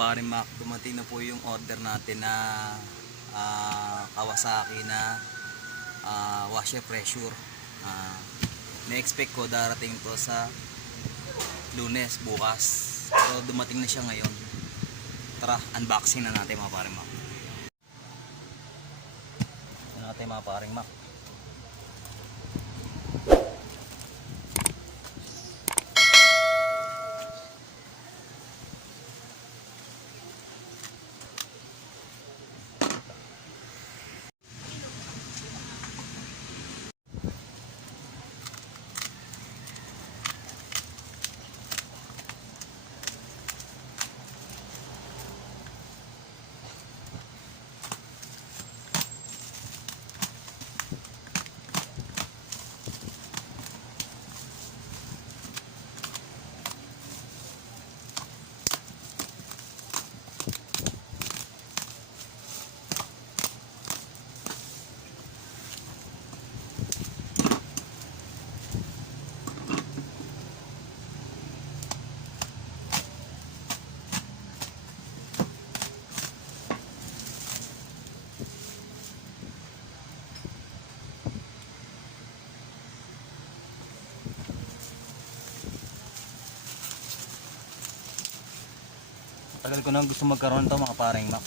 Pare Mac, dumating na po yung order natin na Kawasaki na washer pressure. Na-expect ko darating to sa Lunes, bukas, pero dumating na siya ngayon. Tara, unboxing na natin mga pare Mac. Ito natin mga pare Mac. Tagal ko nang gusto magkaroon to mga pareng Mac.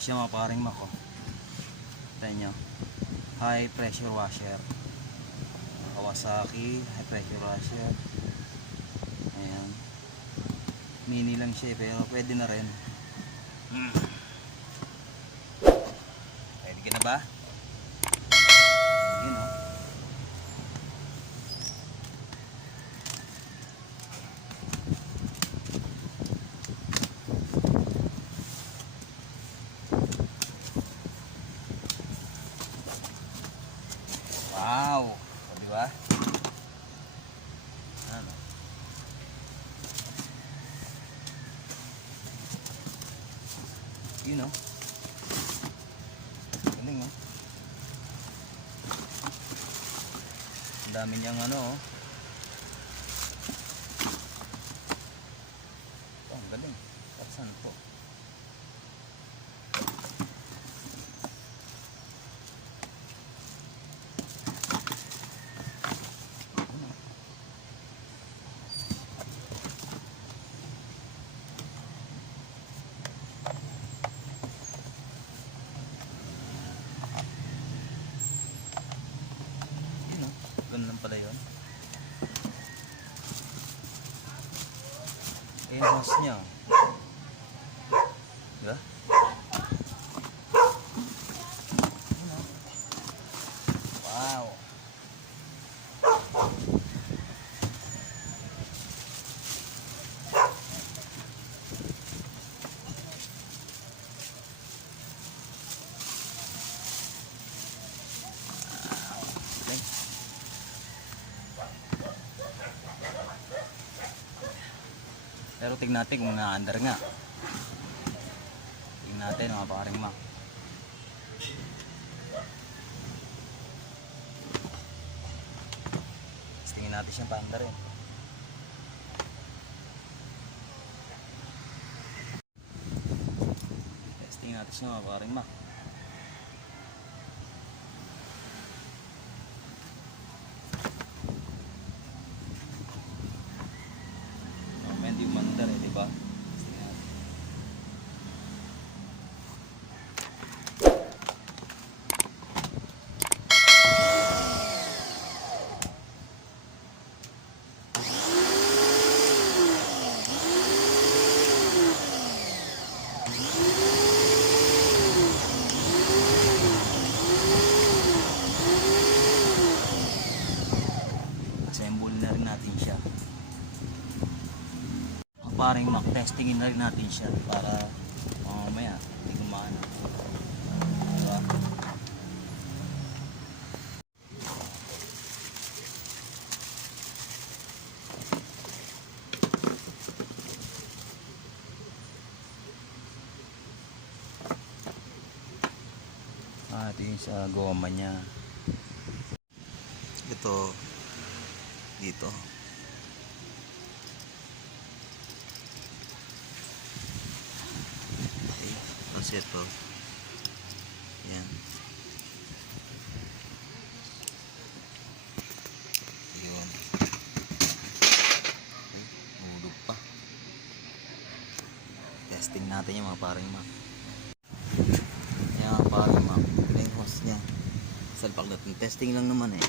Siya mga paring Mac, oh. Tignan nyo, high pressure washer, Kawasaki high pressure washer. Ayan, mini lang siya pero pwede na rin. Pwede ka na ba? Yun, oh. Wow, o, diba? Ano? Yun, oh. Galing, oh. Ang dami niyang ano, oh. Oh, ang galing. Saan po? Ganun lang pala yun. Eh, hose niya. Diba? Wow. Pero tignan natin kung na-under nga. Tignan natin mga paring Mac. Tingnan natin siyang pa-under eh. Testing natin siya mga paring Mac. Hindi umandar eh, diba? Assemble na rin natin siya. Paring Mac, testingin na rin natin siya para Ito yung sa goma niya. Ito dito. Okay. Tapos ito. Yan. Yun. Okay. Hulog pa. Testing natin yung mga paring map. Yan mga paring map. Ito yung hose niya. Salpak natin. Testing lang naman eh.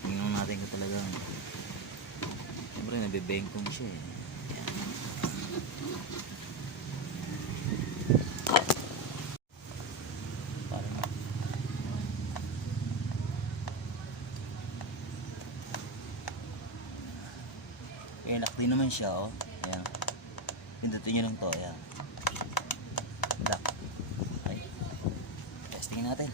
Tingnan natin ko talaga. Siyempre nabibengkong siya eh. Yan. Paring map. Lock din naman siya oh. Ayan. Pindutin nyo lang to. Ayan. Lock. Okay. Testingin natin.